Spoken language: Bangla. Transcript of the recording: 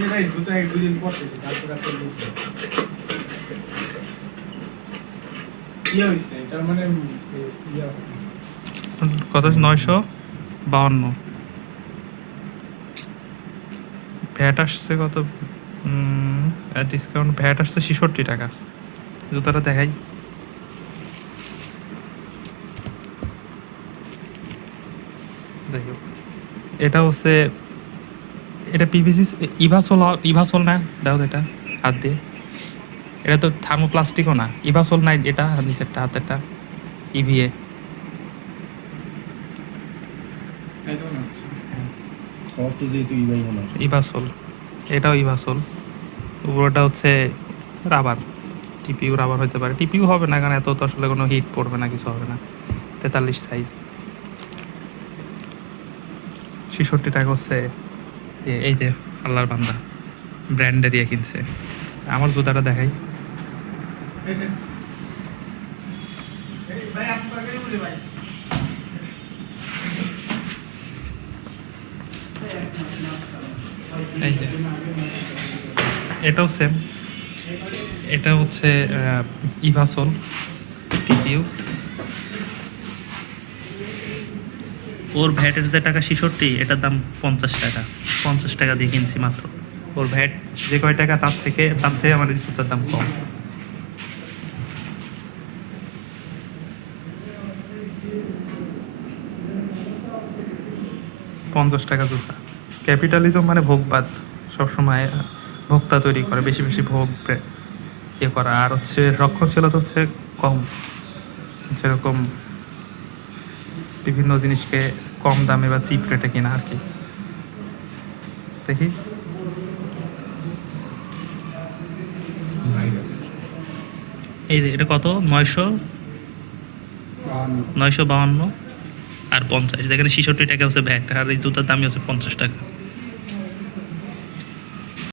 এটাই জুতো এক দুদিন পরতেছি তারপর আপনার ইয়ে হয়েছে এটার মানে ইয়ে কত 952 ভ্যাট আসছে কত ডিসকাউন্ট ভ্যাট আসছে 66 টাকা জুতাটা দেখাই দেখো এটা হচ্ছে এটা পিভিসি ইভাসোল না দাও এটা হাত দিয়ে এটা তো থার্মোপ্লাস্টিকও না ইভাসোল নাই এটা নিচেরটা হাতেরটা ইভিএ এটা না হচ্ছে সফট যেহেতু ইবাই মনে হয় ইভাসোল এটাও ইভাসোল উপরটা হচ্ছে রাবার টিপিউ রাবার হতে পারে টিপিউ হবে না কারণ এত তো আসলে কোনো হিট পড়বে না কিছু হবে না 43 সাইজ 66 টাকা হচ্ছে এই যে আল্লাহর বান্দা ব্র্যান্ডে দিয়ে কিনছে আমার জুতাটা দেখাই ভাই আপনার গাড়ি বলে ভাই এই যে এটাও সেম এটা হচ্ছে ইভাসোল টিপিউ ওর ভ্যাটের যে টাকা 66 এটার দাম 50 টাকা দিয়ে কিনছি মাত্র ওর ভ্যাট যে কয় টাকা তার থেকে আমার এই জুতার দাম কম $50 জুতা ক্যাপিটালিজম মানে ভোগবাদ সবসময় ভোক্তা তৈরি করে বেশি বেশি ভোগ ইয়ে করা আর হচ্ছে রক্ষণশীলতা হচ্ছে কম যেরকম বিভিন্ন জিনিসকে কম দামে বা চিপ রেটে কিনা আর কি দেখি এই যে এটা কত 952 আর 50 যেখানে 66 টাকা হচ্ছে ভ্যাট আর এই জুতার দামই হচ্ছে 50 টাকা